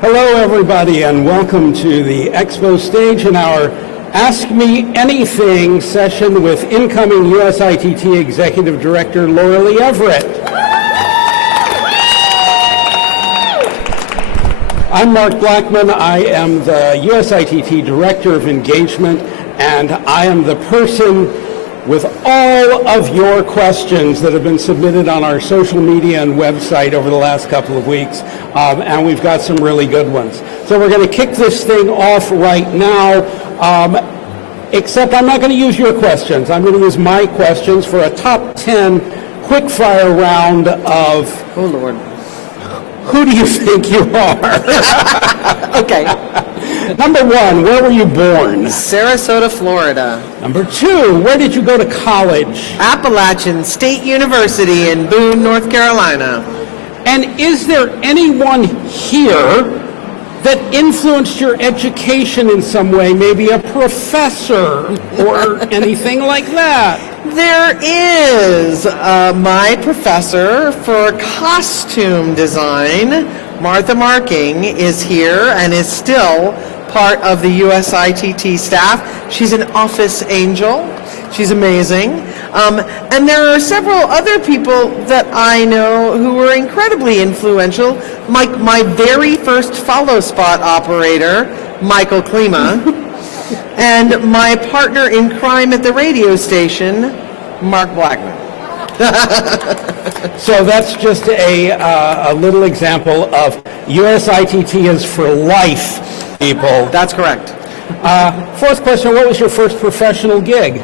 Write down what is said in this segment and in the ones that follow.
Hello, everybody, and welcome to the Expo stage in our Ask Me Anything session with incoming USITT Executive Director Laura Lee Everett. I'm Mark Blackmon. I am the USITT Director of Engagement, and I am the person with all of your questions that have been submitted on our social media and website over the last couple of weeks, and we've got some really good ones. So we're going to kick this thing off right now, except I'm not going to use your questions. I'm going to use my questions for a top 10 quick-fire round of... Oh, Lord. Who do you think you are? Okay. Number one, where were you born? Sarasota, Florida. Number two, where did you go to college? Appalachian State University in Boone, North Carolina. And is there anyone here that influenced your education in some way, maybe a professor or anything like that? There is my professor for costume design, Martha Marking, is here and is still part of the USITT staff. She's an office angel. She's amazing. And there are several other people that I know who were incredibly influential. My very first follow spot operator, Michael Klima, and my partner in crime at the radio station, Mark Blackmon. So that's just a little example of USITT is for life, people. That's correct. Fourth question, what was your first professional gig?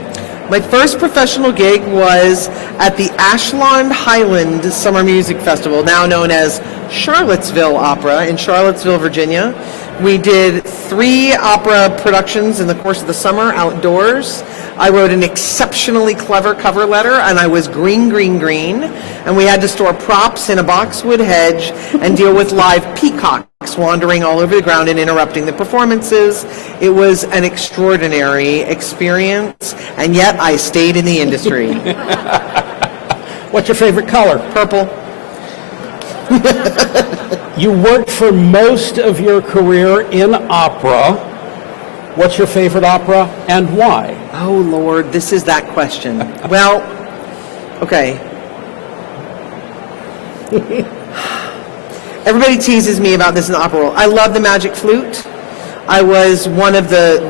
My first professional gig was at the Ashland Highland Summer Music Festival, now known as Charlottesville Opera in Charlottesville, Virginia. We did 3 opera productions in the course of the summer outdoors. I wrote an exceptionally clever cover letter, and I was green, and we had to store props in a boxwood hedge and deal with live peacocks wandering all over the ground and interrupting the performances. It was an extraordinary experience, and yet I stayed in the industry. What's your favorite color? Purple. You worked for most of your career in opera. What's your favorite opera and why? Oh, Lord, this is that question. Well, okay. Everybody teases me about this in the opera world. I love the Magic Flute. I was one of the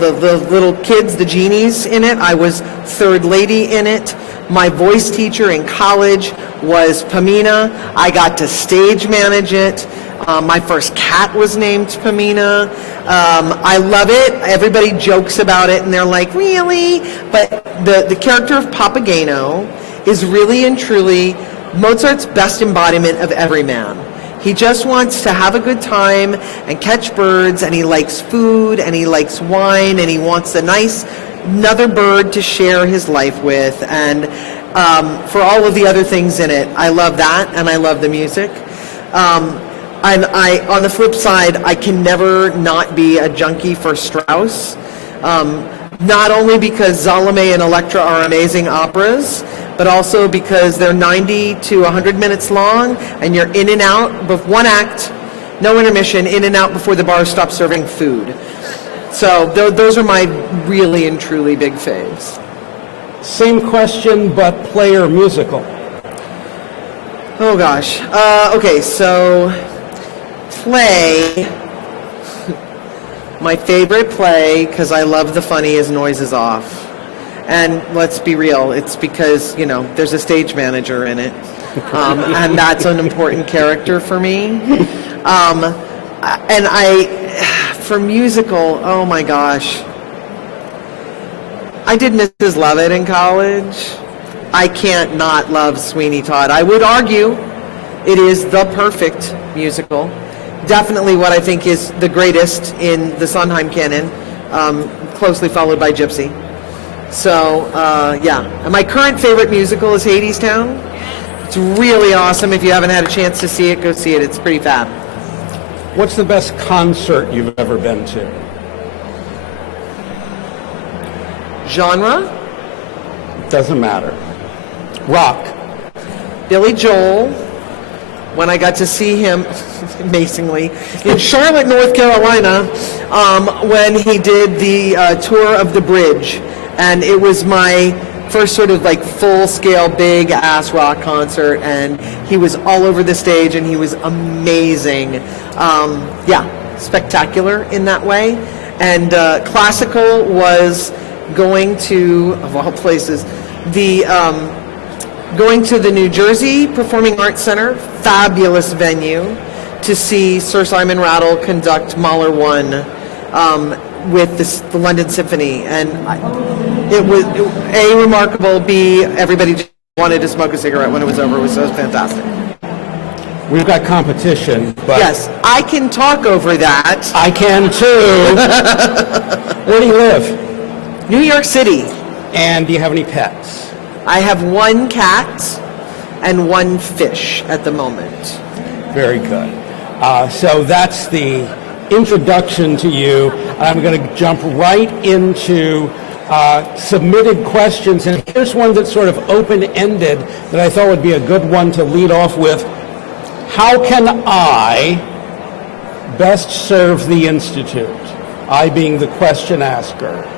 little kids, the genies in it. I was third lady in it. My voice teacher in college was Pamina. I got to stage manage it. My first cat was named Pamina. I love it. Everybody jokes about it, and they're like, really? But the character of Papageno is really and truly Mozart's best embodiment of everyman. He just wants to have a good time and catch birds, and he likes food, and he likes wine, and he wants another bird to share his life with. And for all of the other things in it, I love that, and I love the music. And on the flip side, I can never not be a junkie for Strauss. Not only because Salome and Elektra are amazing operas, but also because they're 90 to 100 minutes long, and you're in and out with one act, no intermission, in and out before the bar stops serving food. So those are my really and truly big faves. Same question, but play or musical? Oh gosh. Okay, so play. My favorite play, because I love the funny, is Noises Off. And let's be real, it's because, there's a stage manager in it. And that's an important character for me. For musical, oh my gosh. I did Mrs. Lovett in college. I can't not love Sweeney Todd. I would argue it is the perfect musical. Definitely what I think is the greatest in the Sondheim canon, closely followed by Gypsy. So, yeah. And my current favorite musical is Hadestown. It's really awesome. If you haven't had a chance to see it, go see it. It's pretty fab. What's the best concert you've ever been to? Genre? Doesn't matter. Rock. Billy Joel, when I got to see him, amazingly, in Charlotte, North Carolina, when he did the tour of the bridge. And it was my first sort of like full-scale, big-ass rock concert, and he was all over the stage, and he was amazing. Yeah, spectacular in that way. And classical was going to, of all places, going to the New Jersey Performing Arts Center, fabulous venue, to see Sir Simon Rattle conduct Mahler 1 with the London Symphony. And it was A, remarkable, B, everybody just wanted to smoke a cigarette when it was over. It was so fantastic. We've got competition, but... Yes, I can talk over that. I can too. Where do you live? New York City. And do you have any pets? I have one cat and one fish at the moment. Very good. So that's the introduction to you. I'm going to jump right into submitted questions. And here's one that's sort of open-ended that I thought would be a good one to lead off with. How can I best serve the Institute? I being the question asker.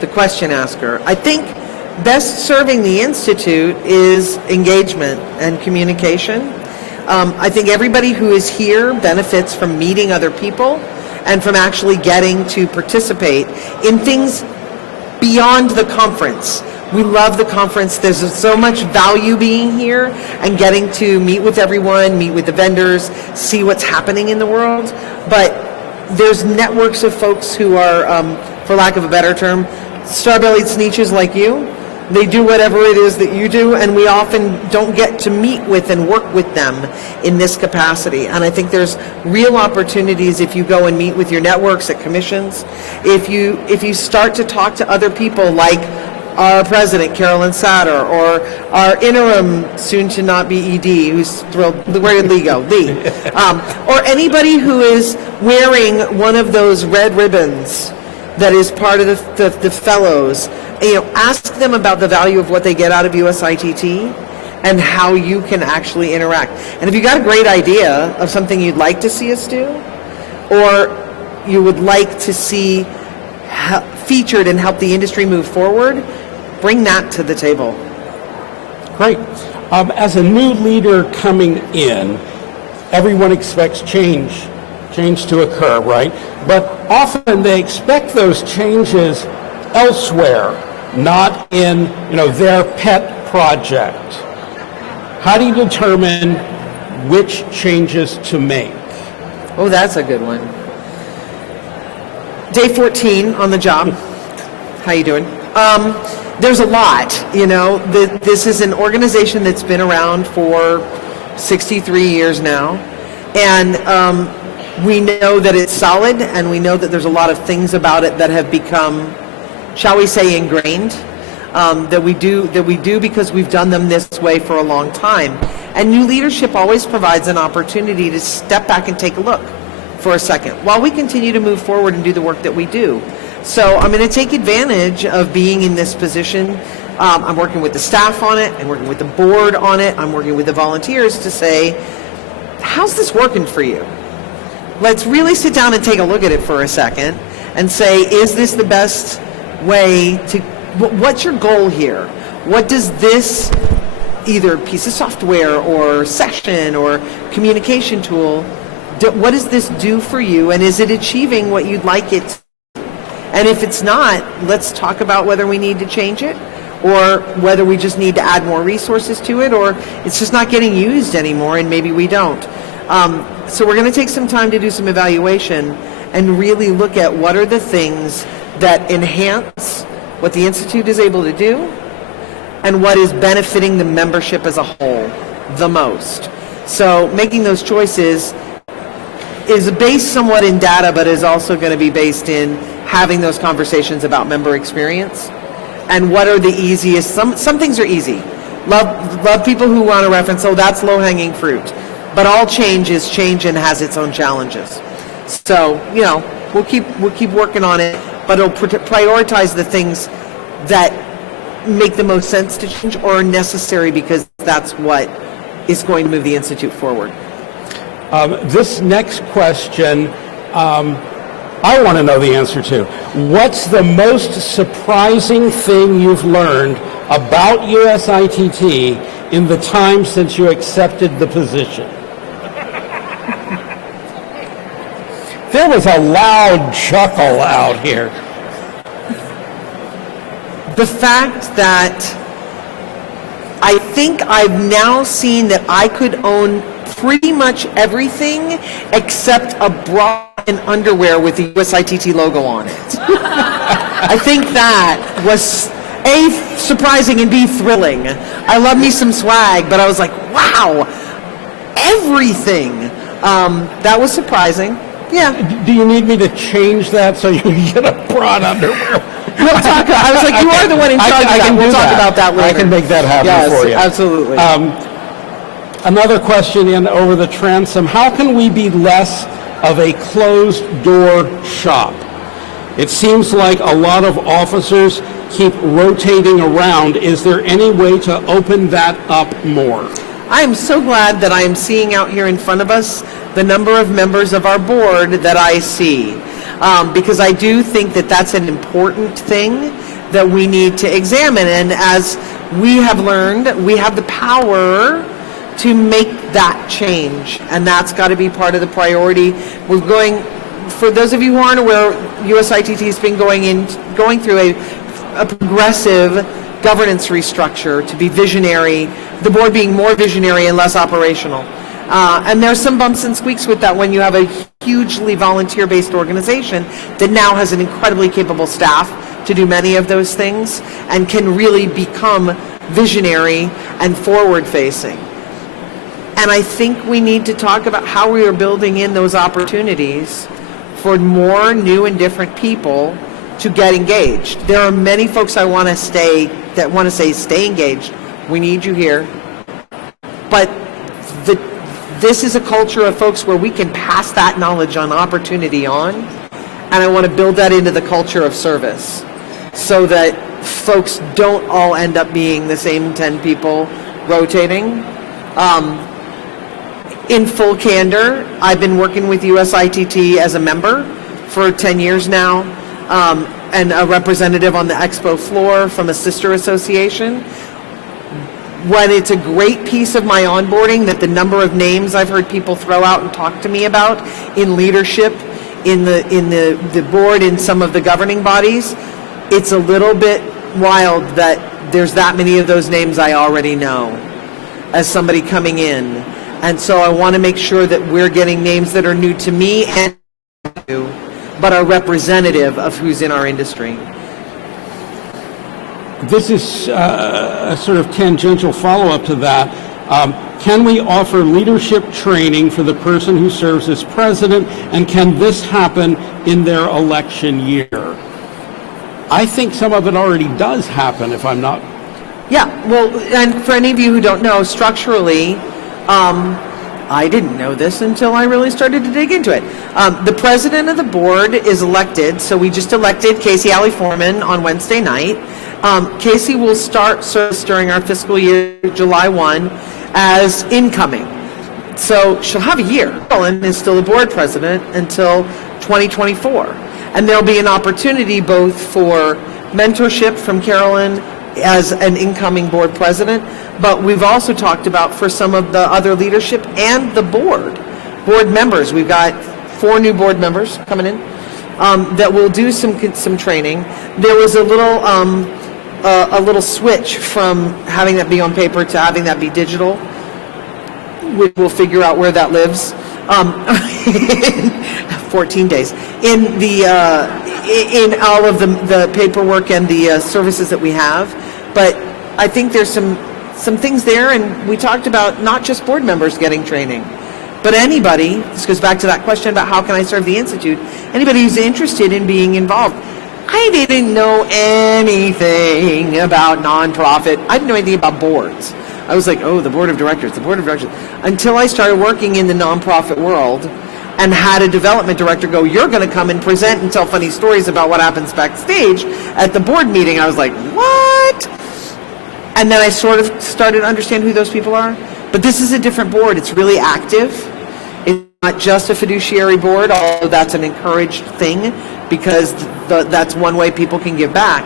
The question asker. I think best serving the Institute is engagement and communication. I think everybody who is here benefits from meeting other people and from actually getting to participate in things beyond the conference. We love the conference. There's so much value being here and getting to meet with everyone, meet with the vendors, see what's happening in the world. But there's networks of folks who are, for lack of a better term, star-bellied sneetches like you. They do whatever it is that you do, and we often don't get to meet with and work with them in this capacity. And I think there's real opportunities if you go and meet with your networks at commissions, if you start to talk to other people like our president, Carolyn Satter, or our interim, soon to not be ED, who's thrilled, where did Lee go? Lee. Or anybody who is wearing one of those red ribbons that is part of the fellows. Ask them about the value of what they get out of USITT and how you can actually interact. And if you got a great idea of something you'd like to see us do, or you would like to see featured and help the industry move forward, bring that to the table. Great. As a new leader coming in, everyone expects change to occur, right? But often they expect those changes elsewhere, not in their pet project. How do you determine which changes to make? Oh, that's a good one. Day 14 on the job. How you doing? There's a lot. This is an organization that's been around for 63 years now, and we know that it's solid, and we know that there's a lot of things about it that have become, shall we say, ingrained, that we do because we've done them this way for a long time. And new leadership always provides an opportunity to step back and take a look for a second while we continue to move forward and do the work that we do. So I'm going to take advantage of being in this position. I'm working with the staff on it, I'm working with the board on it, I'm working with the volunteers to say, how's this working for you? Let's really sit down and take a look at it for a second and say, is this the best way to, what's your goal here? What does this, either piece of software or session or communication tool, what does this do for you, and is it achieving what you'd like it to? And if it's not, let's talk about whether we need to change it, or whether we just need to add more resources to it, or it's just not getting used anymore and maybe we don't. So we're going to take some time to do some evaluation and really look at what are the things that enhance what the Institute is able to do and what is benefiting the membership as a whole the most. So making those choices is based somewhat in data, but is also going to be based in having those conversations about member experience and what are the easiest. Some things are easy. Love people who want to reference, oh, that's low-hanging fruit. But all change is change and has its own challenges. So, we'll keep working on it, but it'll prioritize the things that make the most sense to change or are necessary because that's what is going to move the Institute forward. This next question, I want to know the answer to. What's the most surprising thing you've learned about USITT in the time since you accepted the position? There was a loud chuckle out here. The fact that I think I've now seen that I could own pretty much everything except a bra and underwear with the USITT logo on it. I think that was A, surprising, and B, thrilling. I love me some swag, but I was like, wow, everything. That was surprising. Yeah. Do you need me to change that so you can get a bra and underwear? We'll talk. I was like, you are the one in charge of that. We'll talk about that later. I can make that happen for you. Yes, absolutely. Another question in over the transom. How can we be less of a closed-door shop? It seems like a lot of officers keep rotating around. Is there any way to open that up more? I am so glad that I am seeing out here in front of us the number of members of our board that I see. Because I do think that that's an important thing that we need to examine. And as we have learned, we have the power to make that change. And that's got to be part of the priority. We're going, for those of you who aren't aware, USITT has been going through a progressive governance restructure to be visionary, the board being more visionary and less operational. And there's some bumps and squeaks with that when you have a hugely volunteer-based organization that now has an incredibly capable staff to do many of those things and can really become visionary and forward-facing. And I think we need to talk about how we are building in those opportunities for more new and different people to get engaged. There are many folks I want to say, stay engaged. We need you here. But this is a culture of folks where we can pass that knowledge on opportunity on, and I want to build that into the culture of service so that folks don't all end up being the same 10 people rotating. In full candor, I've been working with USITT as a member for 10 years now, and a representative on the expo floor from a sister association. When it's a great piece of my onboarding that the number of names I've heard people throw out and talk to me about in leadership, in the board, in some of the governing bodies, it's a little bit wild that there's that many of those names I already know as somebody coming in. And so I want to make sure that we're getting names that are new to me and new, but are representative of who's in our industry. This is a sort of tangential follow-up to that. Can we offer leadership training for the person who serves as president, and can this happen in their election year? I think some of it already does happen, if I'm not... Yeah, well, and for any of you who don't know, structurally, I didn't know this until I really started to dig into it. The president of the board is elected, so we just elected Casey Alley Foreman on Wednesday night. Casey will start service during our fiscal year, July 1, as incoming. So she'll have a year. Carolyn is still the board president until 2024. And there'll be an opportunity both for mentorship from Carolyn as an incoming board president, but we've also talked about for some of the other leadership and the board members. We've got 4 new board members coming in that will do some training. There was a little switch from having that be on paper to having that be digital. We'll figure out where that lives. 14 days in all of the paperwork and the services that we have. But I think there's some things there, and we talked about not just board members getting training, but anybody. This goes back to that question about how can I serve the Institute. Anybody who's interested in being involved. I didn't know anything about nonprofit. I didn't know anything about boards. I was like, oh, the board of directors, until I started working in the nonprofit world and had a development director go, you're going to come and present and tell funny stories about what happens backstage at the board meeting. I was like, what? And then I sort of started to understand who those people are. But this is a different board. It's really active. It's not just a fiduciary board, although that's an encouraged thing because that's one way people can give back.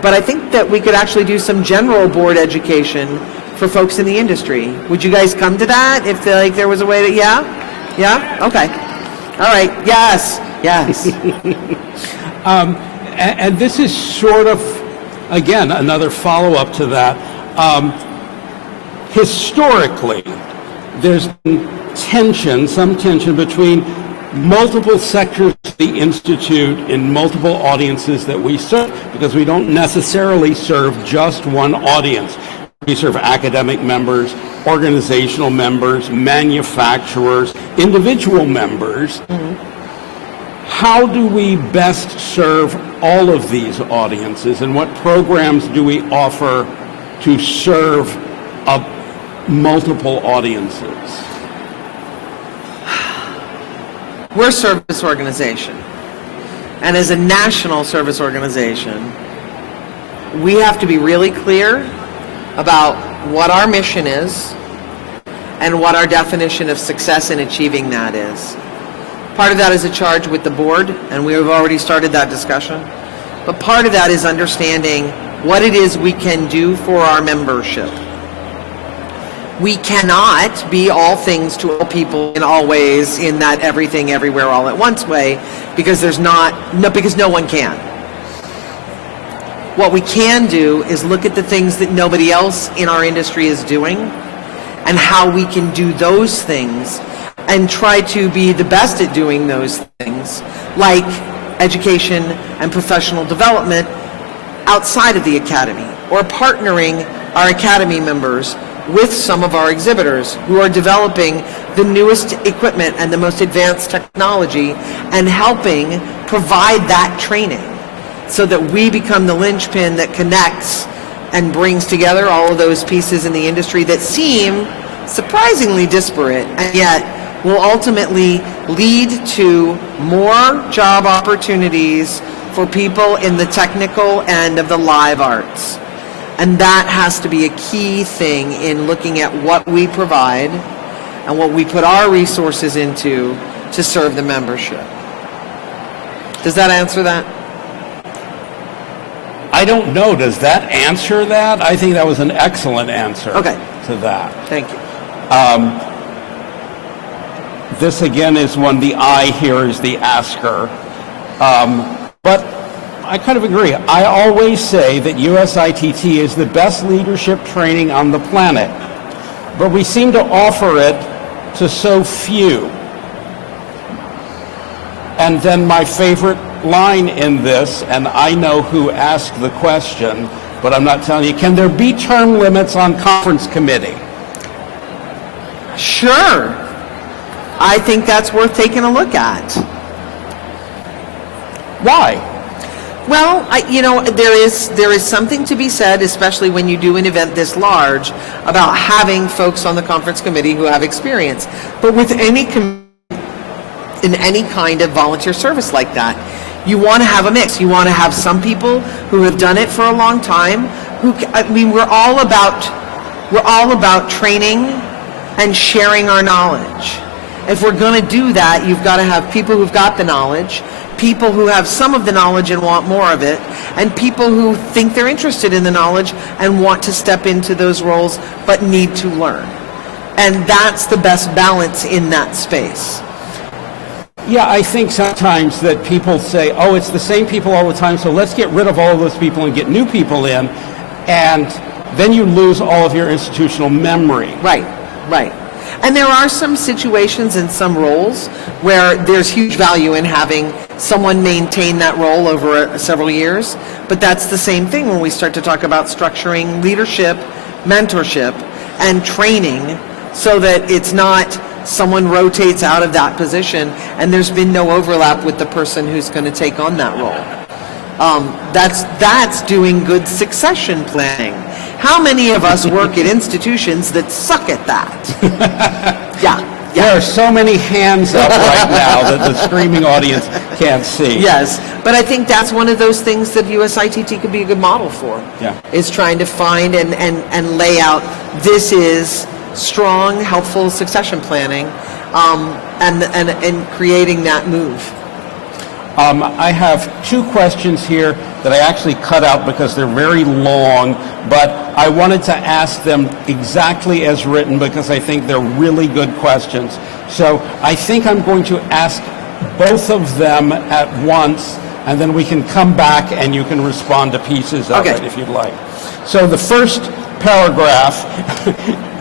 But I think that we could actually do some general board education for folks in the industry. Would you guys come to that if there was a way to, yeah? Okay. All right, yes. And this is sort of, again, another follow-up to that. Historically, there's been some tension between multiple sectors of the Institute in multiple audiences that we serve, because we don't necessarily serve just one audience. We serve academic members, organizational members, manufacturers, individual members. Mm-hmm. How do we best serve all of these audiences, and what programs do we offer to serve multiple audiences? We're a service organization, and as a national service organization, we have to be really clear about what our mission is and what our definition of success in achieving that is. Part of that is a charge with the board, and we have already started that discussion. But part of that is understanding what it is we can do for our membership. We cannot be all things to all people in all ways in that everything, everywhere, all at once way, because because no one can. What we can do is look at the things that nobody else in our industry is doing and how we can do those things and try to be the best at doing those things, like education and professional development outside of the academy, or partnering our academy members with some of our exhibitors who are developing the newest equipment and the most advanced technology and helping provide that training so that we become the linchpin that connects and brings together all of those pieces in the industry that seem surprisingly disparate and yet will ultimately lead to more job opportunities for people in the technical end of the live arts. And that has to be a key thing in looking at what we provide and what we put our resources into to serve the membership. Does that answer that? I don't know. Does that answer that? I think that was an excellent answer to that. Thank you. This again is one, the I here is the asker. But I kind of agree. I always say that USITT is the best leadership training on the planet, but we seem to offer it to so few. And then my favorite line in this, and I know who asked the question, but I'm not telling you, can there be term limits on conference committee? Sure. I think that's worth taking a look at. Why? Well, there is something to be said, especially when you do an event this large, about having folks on the conference committee who have experience. But with in any kind of volunteer service like that, you want to have a mix. You want to have some people who have done it for a long time. We're all about training and sharing our knowledge. If we're going to do that, you've got to have people who've got the knowledge, people who have some of the knowledge and want more of it, and people who think they're interested in the knowledge and want to step into those roles but need to learn. And that's the best balance in that space. Yeah, I think sometimes that people say, oh, it's the same people all the time, so let's get rid of all of those people and get new people in, and then you lose all of your institutional memory. Right. And there are some situations and some roles where there's huge value in having someone maintain that role over several years, but that's the same thing when we start to talk about structuring leadership, mentorship, and training so that it's not someone rotates out of that position and there's been no overlap with the person who's going to take on that role. That's doing good succession planning. How many of us work at institutions that suck at that? Yeah. There are so many hands up right now that the streaming audience can't see. Yes, but I think that's one of those things that USITT could be a good model for. Yeah. Is trying to find and lay out, this is strong, helpful succession planning, and creating that move. I have two questions here that I actually cut out because they're very long, but I wanted to ask them exactly as written because I think they're really good questions. So I think I'm going to ask both of them at once, and then we can come back and you can respond to pieces of it if you'd like. So the first paragraph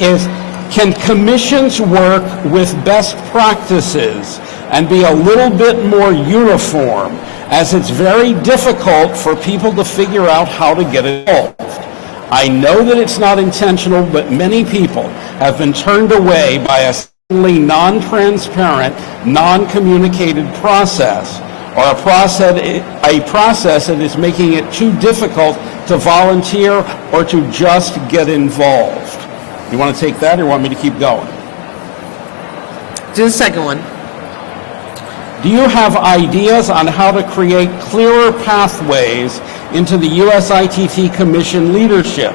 is, can commissions work with best practices and be a little bit more uniform, as it's very difficult for people to figure out how to get involved? I know that it's not intentional, but many people have been turned away by a seemingly non-transparent, non-communicated process, or a process that is making it too difficult to volunteer or to just get involved. You want to take that, or want me to keep going? Do the second one. Do you have ideas on how to create clearer pathways into the USITT Commission leadership?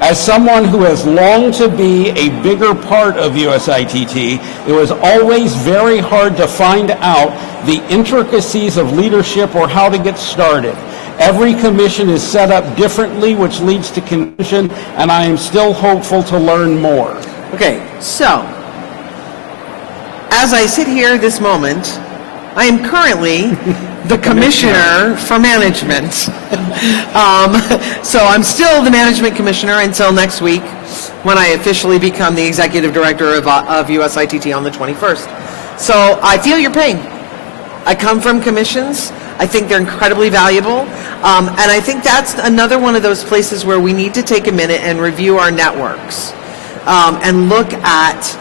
As someone who has longed to be a bigger part of USITT, it was always very hard to find out the intricacies of leadership or how to get started. Every commission is set up differently, which leads to confusion, and I am still hopeful to learn more. Okay, so as I sit here this moment, I am currently the commissioner for management. So I'm still the management commissioner until next week, when I officially become the executive director of USITT on the 21st. So I feel your pain. I come from commissions. I think they're incredibly valuable. And I think that's another one of those places where we need to take a minute and review our networks and look at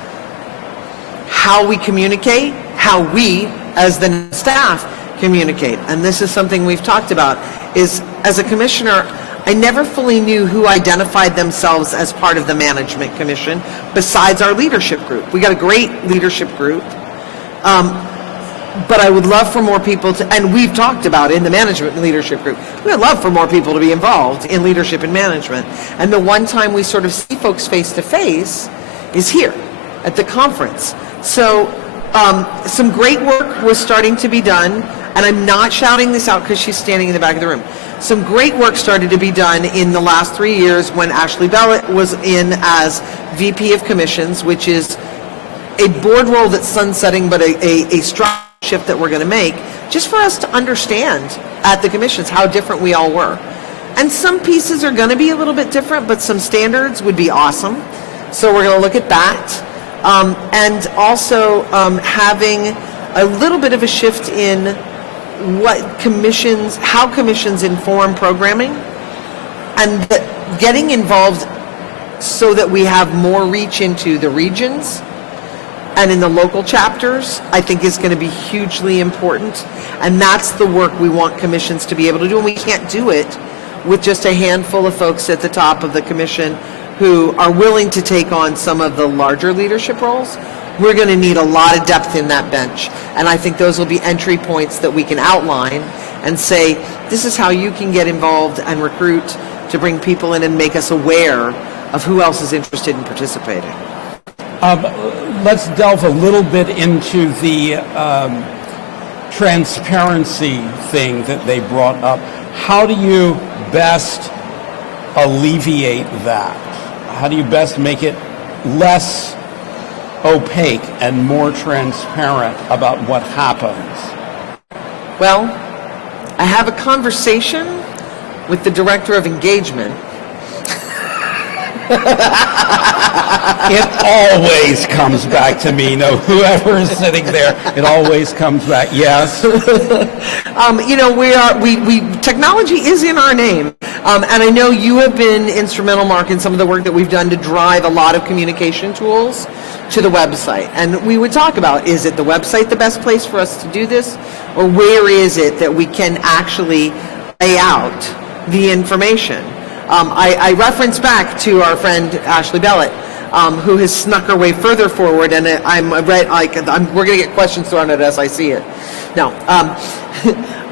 how we communicate, how we, as the staff, communicate. And this is something we've talked about, is as a commissioner, I never fully knew who identified themselves as part of the management commission besides our leadership group. We got a great leadership group. But I would love for more people to, and we've talked about in the management leadership group, we would love for more people to be involved in leadership and management. And the one time we sort of see folks face to face is here at the conference. So some great work was starting to be done, and I'm not shouting this out because she's standing in the back of the room. Some great work started to be done in the last 3 years when Ashley Bellett was in as VP of Commissions, which is a board role that's sunsetting, but a strong shift that we're going to make, just for us to understand at the commissions how different we all were. And some pieces are going to be a little bit different, but some standards would be awesome. So we're going to look at that. And also having a little bit of a shift in what commissions, how commissions inform programming, and getting involved so that we have more reach into the regions and in the local chapters, I think is going to be hugely important. And that's the work we want commissions to be able to do. And we can't do it with just a handful of folks at the top of the commission who are willing to take on some of the larger leadership roles. We're going to need a lot of depth in that bench. And I think those will be entry points that we can outline and say, this is how you can get involved and recruit to bring people in and make us aware of who else is interested in participating. Let's delve a little bit into the transparency thing that they brought up. How do you best alleviate that? How do you best make it less opaque and more transparent about what happens? Well, I have a conversation with the director of engagement. It always comes back to me. No, whoever is sitting there, it always comes back. Yes. Technology is in our name. And I know you have been instrumental, Mark, in some of the work that we've done to drive a lot of communication tools to the website. And we would talk about, is it the website the best place for us to do this? Or where is it that we can actually lay out the information? I reference back to our friend Ashley Bellett, who has snuck her way further forward, and we're going to get questions thrown at us. I see it. No,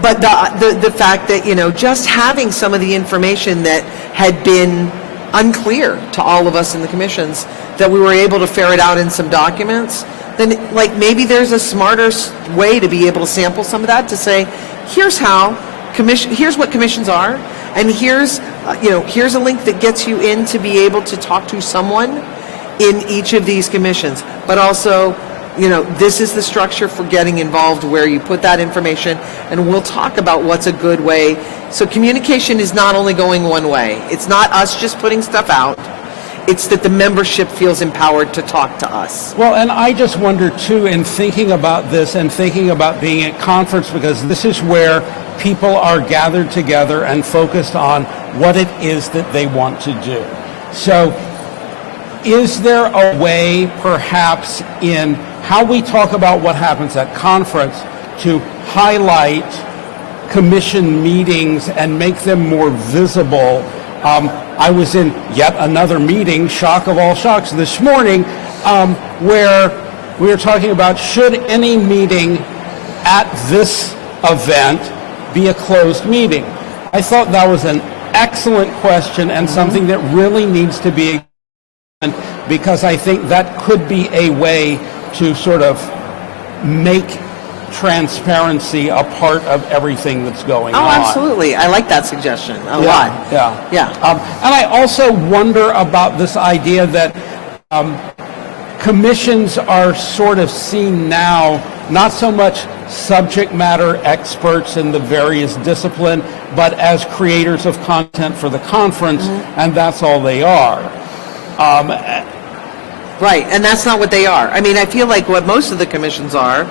but the fact that just having some of the information that had been unclear to all of us in the commissions, that we were able to ferret out in some documents, then like maybe there's a smarter way to be able to sample some of that to say, here's what commissions are, and here's a link that gets you in to be able to talk to someone in each of these commissions. But also, this is the structure for getting involved where you put that information, and we'll talk about what's a good way. So communication is not only going one way. It's not us just putting stuff out. It's that the membership feels empowered to talk to us. Well, and I just wonder too, in thinking about this and thinking about being at conference, because this is where people are gathered together and focused on what it is that they want to do. So is there a way, perhaps, in how we talk about what happens at conference to highlight commission meetings and make them more visible? I was in yet another meeting, shock of all shocks, this morning, where we were talking about should any meeting at this event be a closed meeting? I thought that was an excellent question and something that really needs to be, because I think that could be a way to sort of make transparency a part of everything that's going on. Oh, absolutely. I like that suggestion a lot. Yeah. And I also wonder about this idea that commissions are sort of seen now, not so much subject matter experts in the various discipline, but as creators of content for the conference, and that's all they are. Right, and that's not what they are. I mean, I feel like what most of the commissions are,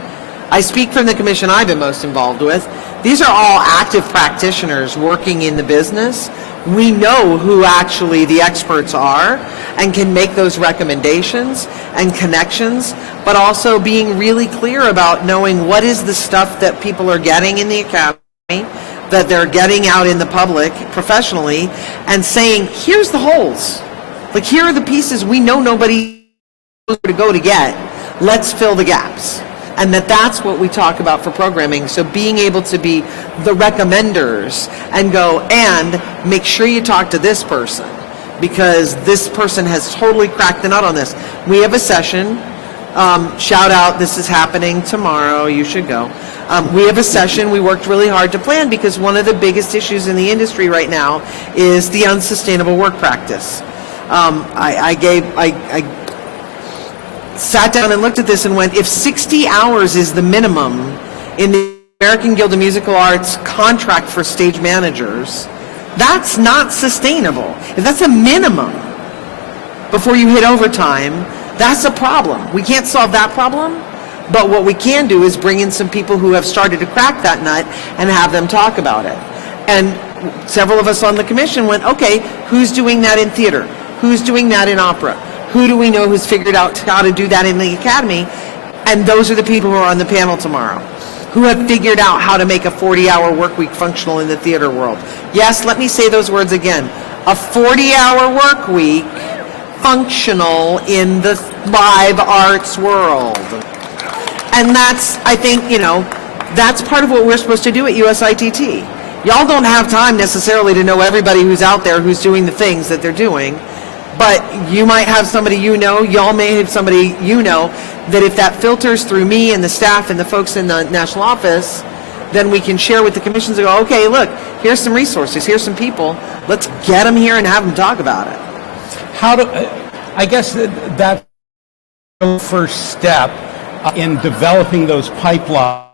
I speak from the commission I've been most involved with, these are all active practitioners working in the business. We know who actually the experts are and can make those recommendations and connections, but also being really clear about knowing what is the stuff that people are getting in the academy, that they're getting out in the public professionally, and saying, here's the holes. Like, here are the pieces we know nobody knows where to go to get. Let's fill the gaps. And that's what we talk about for programming. So being able to be the recommenders and go, and make sure you talk to this person, because this person has totally cracked the nut on this. We have a session, shout out, this is happening tomorrow, you should go. We have a session we worked really hard to plan, because one of the biggest issues in the industry right now is the unsustainable work practice. I sat down and looked at this and went, if 60 hours is the minimum in the American Guild of Musical Arts contract for stage managers, that's not sustainable. If that's a minimum before you hit overtime, that's a problem. We can't solve that problem, but what we can do is bring in some people who have started to crack that nut and have them talk about it. And several of us on the commission went, okay, who's doing that in theater? Who's doing that in opera? Who do we know who's figured out how to do that in the academy? And those are the people who are on the panel tomorrow, who have figured out how to make a 40-hour work week functional in the theater world. Yes, let me say those words again. A 40-hour work week functional in the live arts world. And that's, I think, that's part of what we're supposed to do at USITT. Y'all don't have time necessarily to know everybody who's out there who's doing the things that they're doing. But you might have somebody y'all may have somebody that if that filters through me and the staff and the folks in the national office, then we can share with the commissions and go, okay, look, here's some resources, here's some people, let's get them here and have them talk about it. I guess that's the first step in developing those pipelines,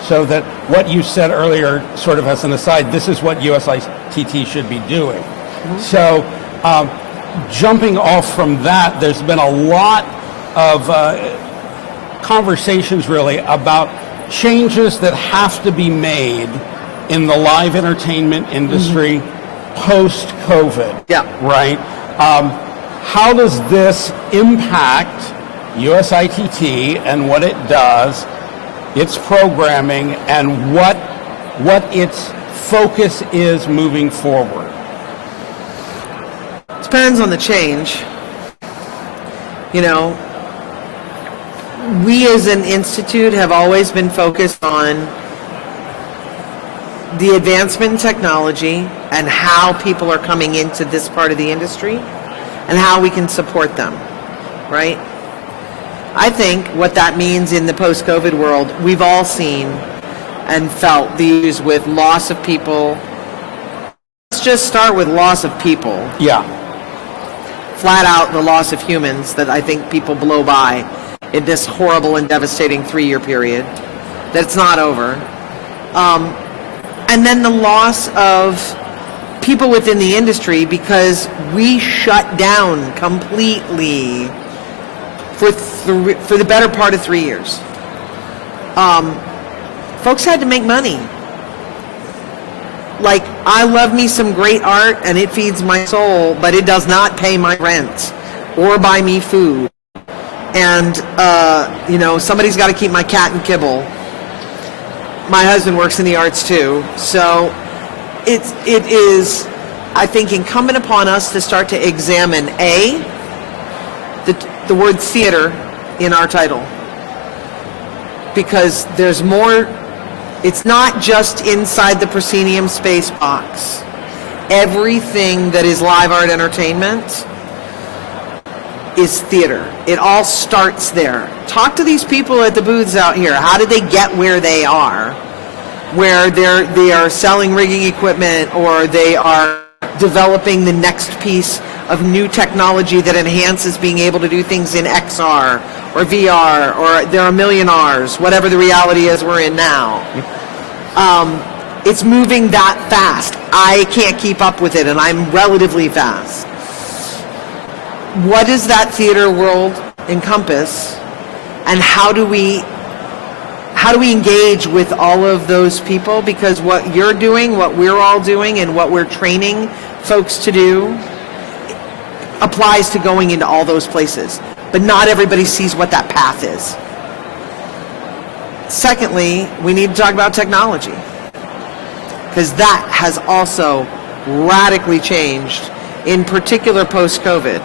so that what you said earlier, sort of as an aside, this is what USITT should be doing. So, jumping off from that, there's been a lot of conversations really about changes that have to be made in the live entertainment industry post-COVID. Yeah. Right? How does this impact USITT and what it does, its programming, and what its focus is moving forward? Depends on the change. We as an institute have always been focused on the advancement in technology and how people are coming into this part of the industry and how we can support them. right? I think what that means in the post-COVID world, we've all seen and felt these with loss of people. Let's just start with loss of people. Yeah. Flat out the loss of humans that I think people blow by in this horrible and devastating 3-year period. That's not over. And then the loss of people within the industry because we shut down completely for the better part of 3 years. Folks had to make money. Like, I love me some great art and it feeds my soul, but it does not pay my rent or buy me food. And, somebody's got to keep my cat and kibble. My husband works in the arts too. So it is, I think, incumbent upon us to start to examine, the word theater in our title. Because there's more. It's not just inside the proscenium space box. Everything that is live art entertainment is theater. It all starts there. Talk to these people at the booths out here. How did they get where they are? Where they are selling rigging equipment, or they are developing the next piece of new technology that enhances being able to do things in XR or VR, or there are a million Rs, whatever the reality is we're in now. It's moving that fast. I can't keep up with it, and I'm relatively fast. What does that theater world encompass, and how do we engage with all of those people? Because what you're doing, what we're all doing, and what we're training folks to do applies to going into all those places. But not everybody sees what that path is. Secondly, we need to talk about technology, because that has also radically changed, in particular post-COVID.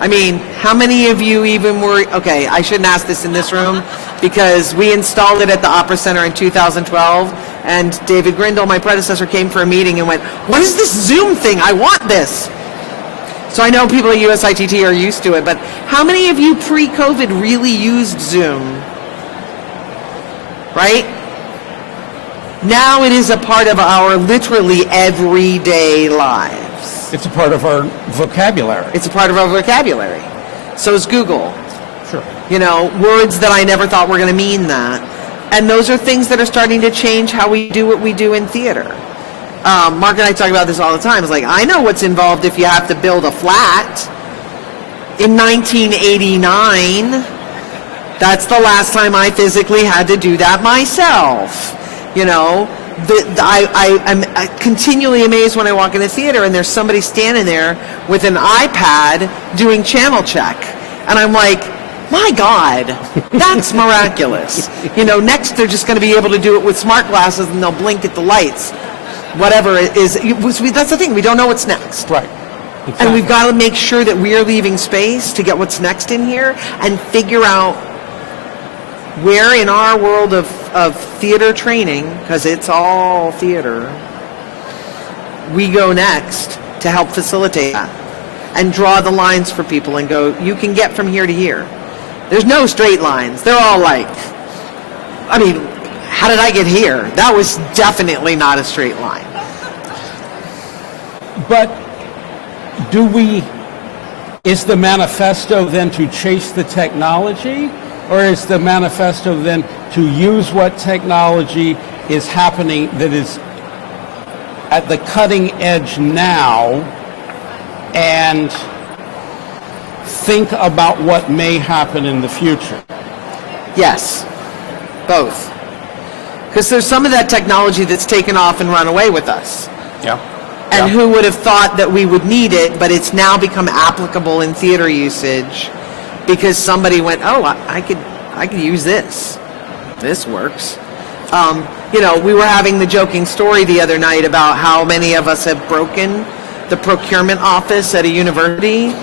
I mean, how many of you even were, okay, I shouldn't ask this in this room, because we installed it at the Opera Center in 2012, and David Grindle, my predecessor, came for a meeting and went, "What is this Zoom thing? I want this." So I know people at USITT are used to it, but how many of you pre-COVID really used Zoom? Right? Now it is a part of our literally everyday lives. It's a part of our vocabulary. It's a part of our vocabulary. So is Google. Sure. Words that I never thought were going to mean that. And those are things that are starting to change how we do what we do in theater. Mark and I talk about this all the time. It's like, I know what's involved if you have to build a flat. In 1989, that's the last time I physically had to do that myself. I'm continually amazed when I walk in a theater and there's somebody standing there with an iPad doing channel check. And I'm like, my God, that's miraculous. Next they're just going to be able to do it with smart glasses and they'll blink at the lights. Whatever it is. That's the thing. We don't know what's next. Right. Exactly. And we've got to make sure that we're leaving space to get what's next in here and figure out where in our world of theater training, because it's all theater, we go next to help facilitate that and draw the lines for people and go, you can get from here to here. There's no straight lines. They're all like, how did I get here? That was definitely not a straight line. But is the manifesto then to chase the technology, or is the manifesto then to use what technology is happening that is at the cutting edge now and think about what may happen in the future? Yes, both. Because there's some of that technology that's taken off and run away with us. Yeah. And who would have thought that we would need it, but it's now become applicable in theater usage because somebody went, oh, I could use this. This works. We were having the joking story the other night about how many of us have broken the procurement office at a university.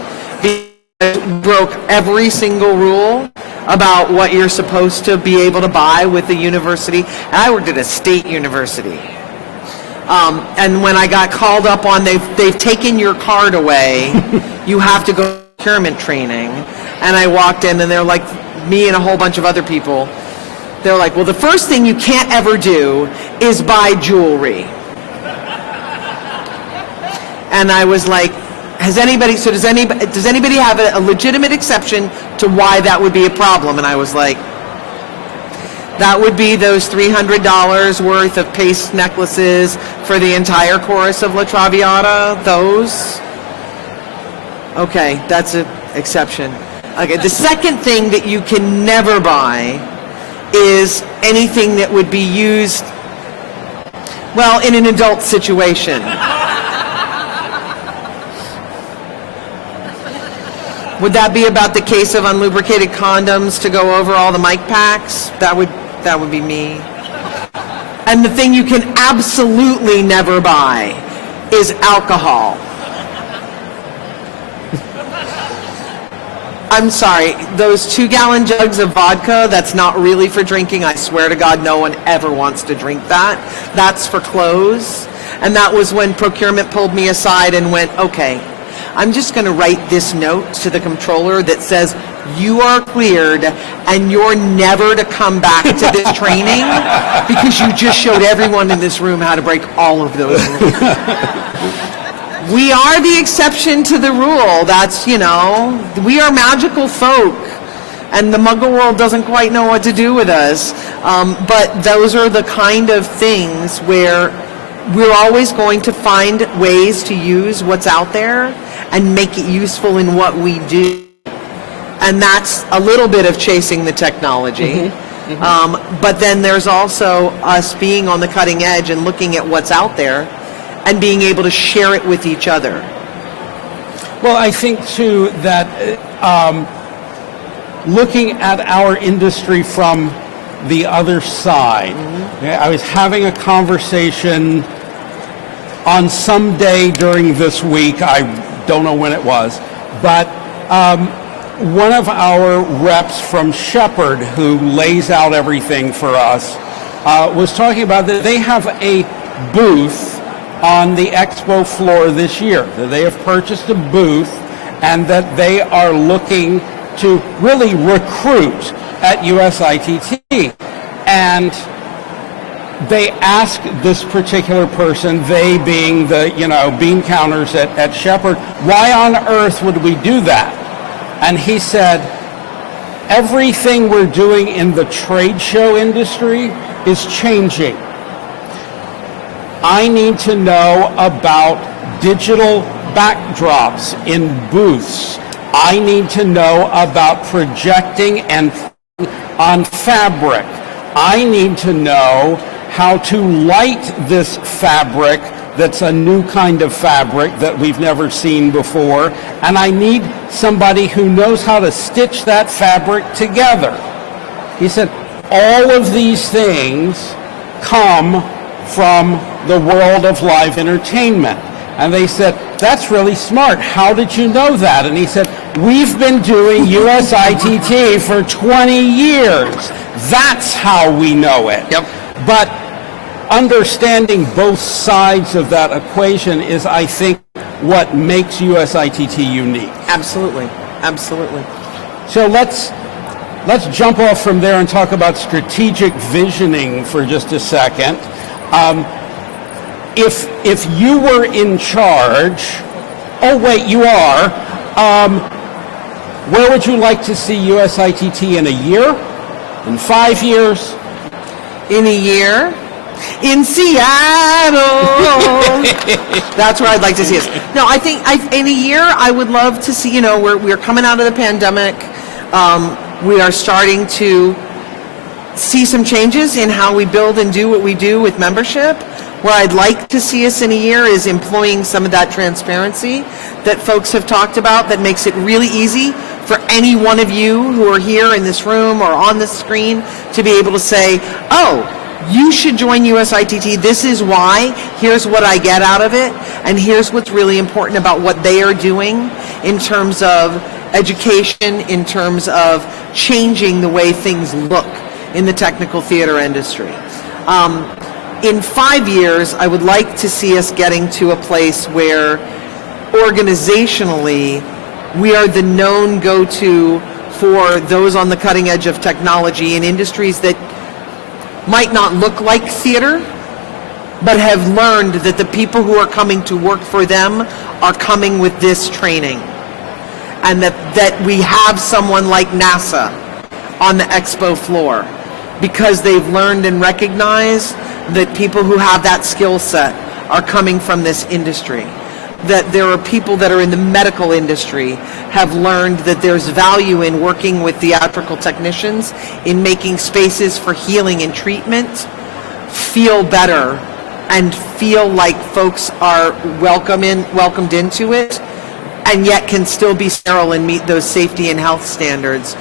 Broke every single rule about what you're supposed to be able to buy with the university. And I worked at a state university. And when I got called up on, they've taken your card away, you have to go to procurement training. And I walked in, and they're like, me and a whole bunch of other people, they're like, well, the first thing you can't ever do is buy jewelry. And I was like, does anybody have a legitimate exception to why that would be a problem? And I was like, that would be those $300 worth of paste necklaces for the entire chorus of La Traviata. Those? Okay, that's an exception. Okay, the second thing that you can never buy is anything that would be used, well, in an adult situation. Would that be about the case of unlubricated condoms to go over all the mic packs? That would be me. And the thing you can absolutely never buy is alcohol. I'm sorry, those 2-gallon jugs of vodka, that's not really for drinking. I swear to God, no one ever wants to drink that. That's for clothes. And that was when procurement pulled me aside and went, okay, I'm just going to write this note to the controller that says, you are cleared and you're never to come back to this training because you just showed everyone in this room how to break all of those rules. We are the exception to the rule. That's, we are magical folk, and the Muggle world doesn't quite know what to do with us. But those are the kind of things where we're always going to find ways to use what's out there and make it useful in what we do. And that's a little bit of chasing the technology. But then there's also us being on the cutting edge and looking at what's out there and being able to share it with each other. Well, I think, too, that looking at our industry from the other side, I was having a conversation on some day during this week, I don't know when it was, but one of our reps from Shepherd, who lays out everything for us, was talking about that they have a booth on the expo floor this year, that they have purchased a booth and that they are looking to really recruit at USITT. And they asked this particular person, they being the, bean counters at Shepherd, why on earth would we do that? And he said, everything we're doing in the trade show industry is changing. I need to know about digital backdrops in booths. I need to know about projecting and on fabric. I need to know how to light this fabric that's a new kind of fabric that we've never seen before, and I need somebody who knows how to stitch that fabric together. He said, all of these things come from the world of live entertainment. And they said, that's really smart. How did you know that? And he said, we've been doing USITT for 20 years. That's how we know it. Yep. But understanding both sides of that equation is, I think, what makes USITT unique. Absolutely. So let's jump off from there and talk about strategic visioning for just a second. If you were in charge, oh wait, you are, where would you like to see USITT in a year? In 5 years? In a year? In Seattle! That's where I'd like to see us. No, I think in a year I would love to see, we're coming out of the pandemic. We are starting to see some changes in how we build and do what we do with membership. Where I'd like to see us in a year is employing some of that transparency that folks have talked about that makes it really easy for any one of you who are here in this room or on the screen to be able to say, oh, you should join USITT. This is why. Here's what I get out of it. And here's what's really important about what they are doing in terms of education, in terms of changing the way things look in the technical theater industry. In 5 years, I would like to see us getting to a place where organizationally we are the known go-to for those on the cutting edge of technology in industries that might not look like theater, but have learned that the people who are coming to work for them are coming with this training. And that we have someone like NASA on the expo floor because they've learned and recognized that people who have that skill set are coming from this industry. That there are people that are in the medical industry have learned that there's value in working with theatrical technicians in making spaces for healing and treatment feel better and feel like folks are welcomed into it, and yet can still be sterile and meet those safety and health standards,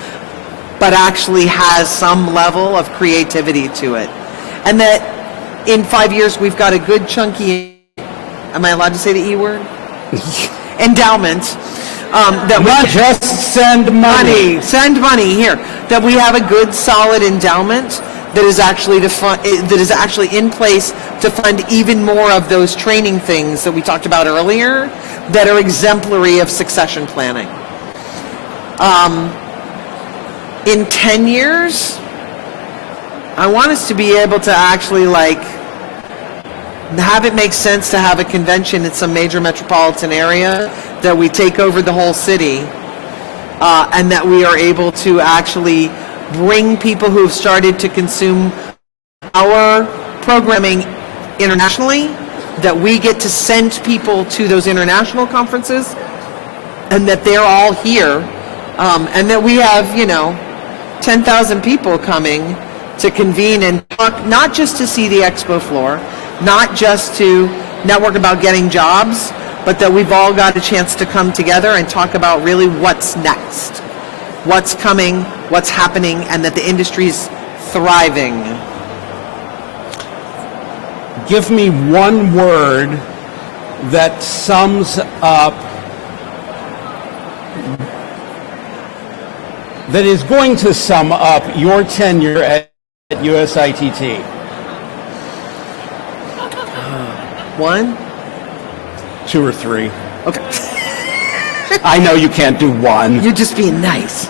but actually has some level of creativity to it. And that in 5 years we've got a good chunky, am I allowed to say the E word? Endowment. That we Not just send money. Send money here. That we have a good, solid endowment that is actually in place to fund even more of those training things that we talked about earlier that are exemplary of succession planning. In 10 years, I want us to be able to actually have it make sense to have a convention in some major metropolitan area, that we take over the whole city, and that we are able to actually bring people who have started to consume our programming internationally, that we get to send people to those international conferences, and that they're all here, and that we have, 10,000 people coming to convene and talk, not just to see the expo floor, not just to network about getting jobs, but that we've all got a chance to come together and talk about really what's next, what's coming, what's happening, and that the industry's thriving. Give me one word that sums up, that is going to sum up your tenure at USITT. One? 2 or 3. Okay. I know you can't do one. You're just being nice.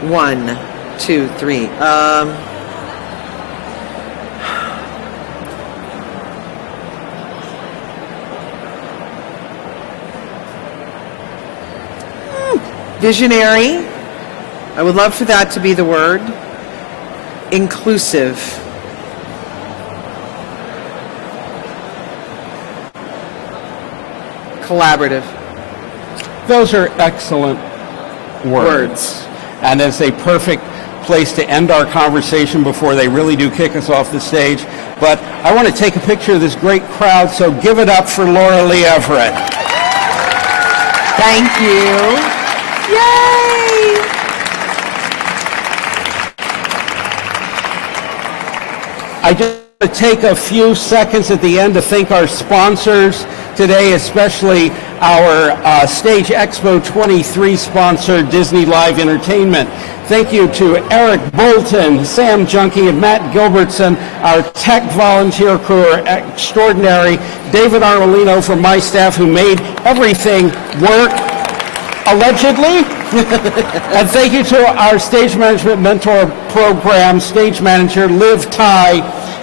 1, 2, 3. Visionary. I would love for that to be the word. Inclusive. Collaborative. Those are excellent words. And it's a perfect place to end our conversation before they really do kick us off the stage. But I want to take a picture of this great crowd, so give it up for Laura Lee Everett. Thank you. Yay! I just want to take a few seconds at the end to thank our sponsors today, especially our Stage Expo 23 sponsor, Disney Live Entertainment. Thank you to Eric Bolton, Sam Junkie, and Matt Gilbertson, our tech volunteer crew are extraordinary. David Armelino from my staff, who made everything work, allegedly. And thank you to our Stage Management Mentor Program stage manager, Liv Ty,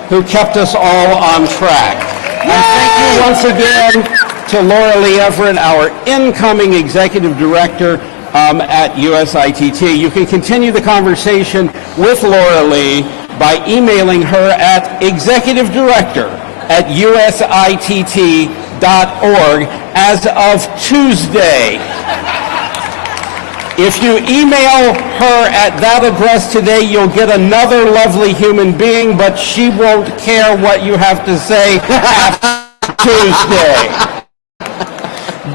who kept us all on track. Yay! And thank you once again to Laura Lee Everett, our incoming Executive Director at USITT. You can continue the conversation with Laura Lee by emailing her at executivedirector@usitt.org as of Tuesday. If you email her at that address today, you'll get another lovely human being, but she won't care what you have to say after Tuesday.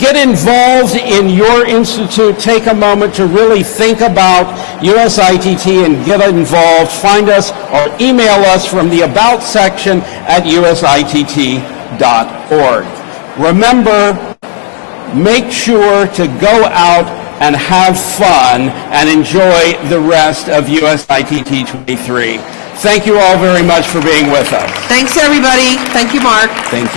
Get involved in your institute. Take a moment to really think about USITT and get involved. Find us or email us from the About section at usitt.org. Remember, make sure to go out and have fun and enjoy the rest of USITT 23. Thank you all very much for being with us. Thanks, everybody. Thank you, Mark. Thank you.